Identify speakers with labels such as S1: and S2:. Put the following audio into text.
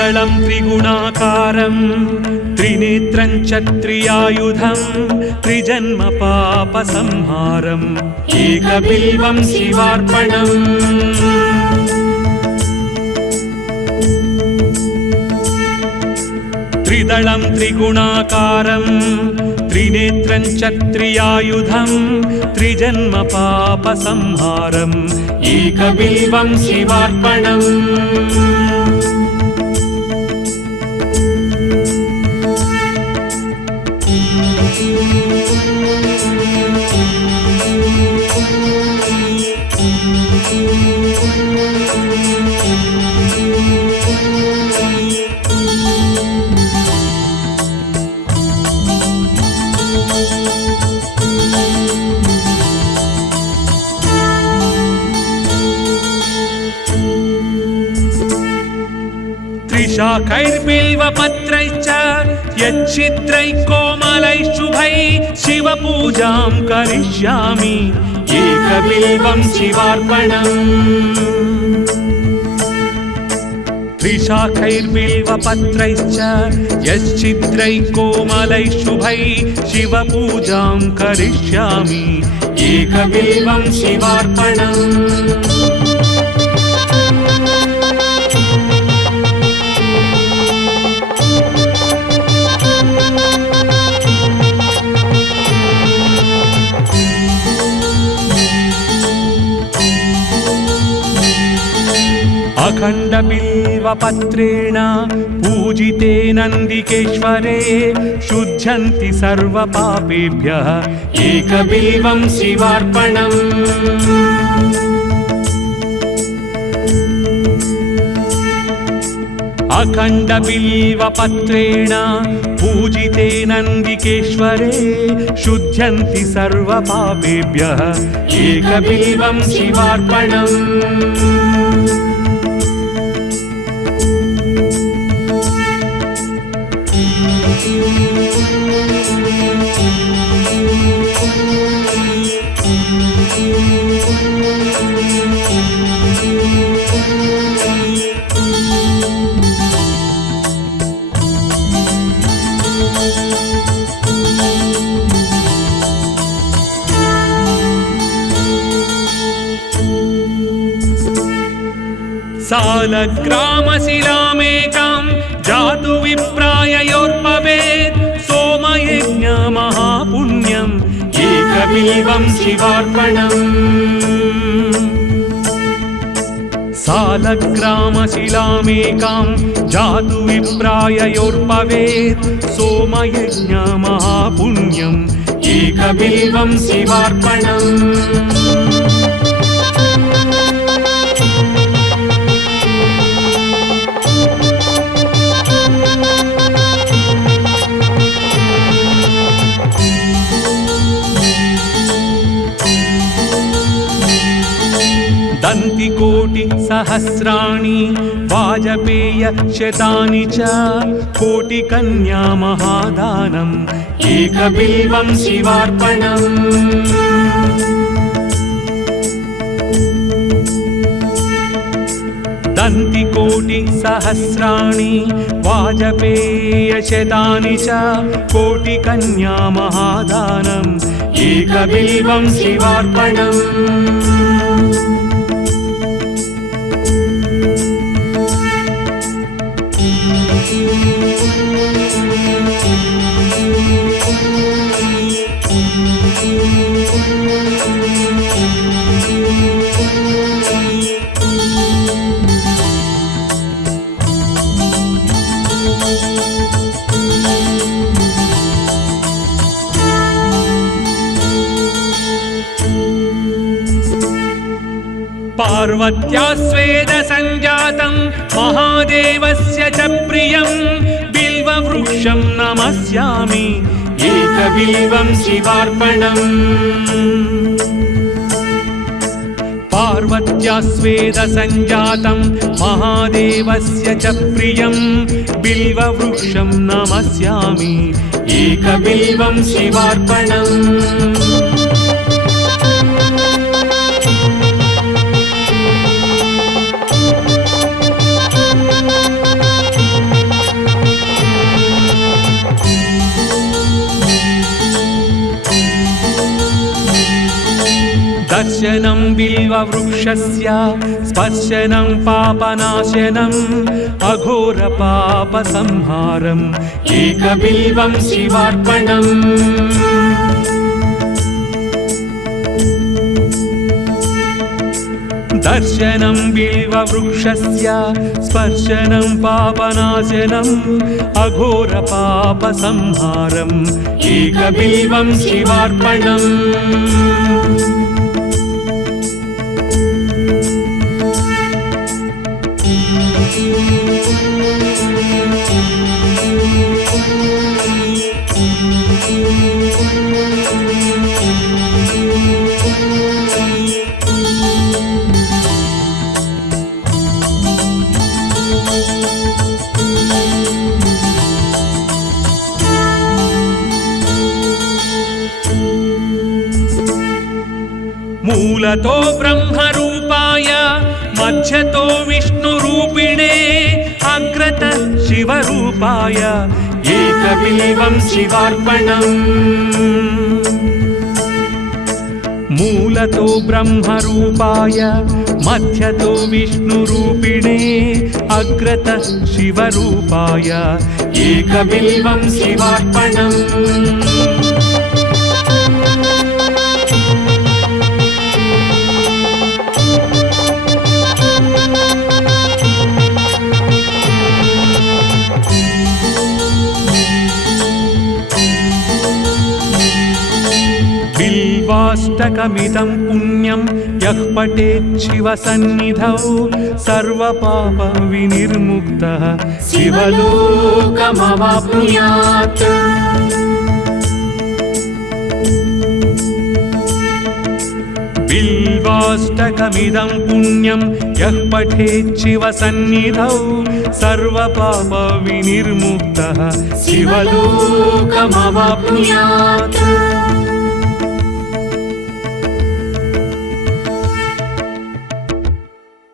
S1: त्रिदलं त्रिगुणाकारं त्रिनेत्रं च त्रियायुधं त्रिजन्म पापसंहारम् एकबिल्वं शिवार्पणम् त्रिदलं त्रिगुणाकारं त्रिनेत्रं च त्रियायुधं त्रिजन्म पापसंहारम् एकबिल्वं शिवार्पणम् त्रिशाखैर्बिल्वपत्रैश्च यच्छिद्रैः कोमलैः शुभैः शिवपूजां करिष्यामि एकबिल्वं शिवार्पणम् त्रिशाखैर्बिल्वपत्रैश्च यश्चिद्रैः कोमलैः शुभैः शिवपूजां करिष्यामि एकबिल्वं शिवार्पणम् अखण्डबिल्वपत्रेण पूजिते नन्दिकेश्वरे शुध्यन्ति सर्वपापेभ्यः एकबिल्वं शिवार्पणम् अखण्डबिल्वपत्रेण पूजिते नन्दिकेश्वरे शुध्यन्ति सर्वपापेभ्यः एकबिल्वं शिवार्पणम् सालग्रामशिलामेकां जातु विप्राययोर्भवेत् एकबिल्वं शिवार्पणम् सालग्रामशिलामेकां जातु विप्राययोर्भवेत् सोमयज्ञ महापुण्यम् एकबिल्वं शिवार्पणम् सहस्राणि वाजपेय शतानि च कोटिकन्या महादानम् एकबिल्वं शिवार्पणम् दन्तिकोटि सहस्राणि वाजपेय शतानि च कोटिकन्या महादानम् एकबिल्वं शिवार्पणम् पार्वत्या स्वेदसञ्जातं महादेवस्य च प्रियं बिल्ववृक्षं नमस्यामि एकबिल्वं शिवार्पणम् पार्वत्या स्वेदसञ्जातं महादेवस्य च प्रियं बिल्ववृक्षं नमस्यामि एकबिल्वं शिवार्पणम् దర్శనం బిల్వవృక్షస్య స్పర్శనం పాపనాశనం అఘోర పాప సంహారం ఏకబిల్వం శివార్పణం దర్శనం బిల్వవృక్షస్య స్పర్శనం పాపనాశనం అఘోర మూలతో బ్రహ్మరూపాయ మధ్యతో విష్ణురూపిణే అగ్రత శివరూపాయ. ఏకబిల్వం శివార్పణం. మూలతో బ్రహ్మరూపాయ మధ్యతో విష్ణురూపిణే అగ్రత శివరూపాయ. ఏకబిల్వం శివార్పణం. యః పఠేచ్చివసన్నిధౌ సర్వపాప వినిర్ముక్త శివలోకమవాప్నుయాత్. బిల్వాష్టకమిదం పుణ్యం యః పఠేచ్చివసన్నిధౌ సర్వపాప వినిర్ముక్త శివలోకమవాప్నుయాత్.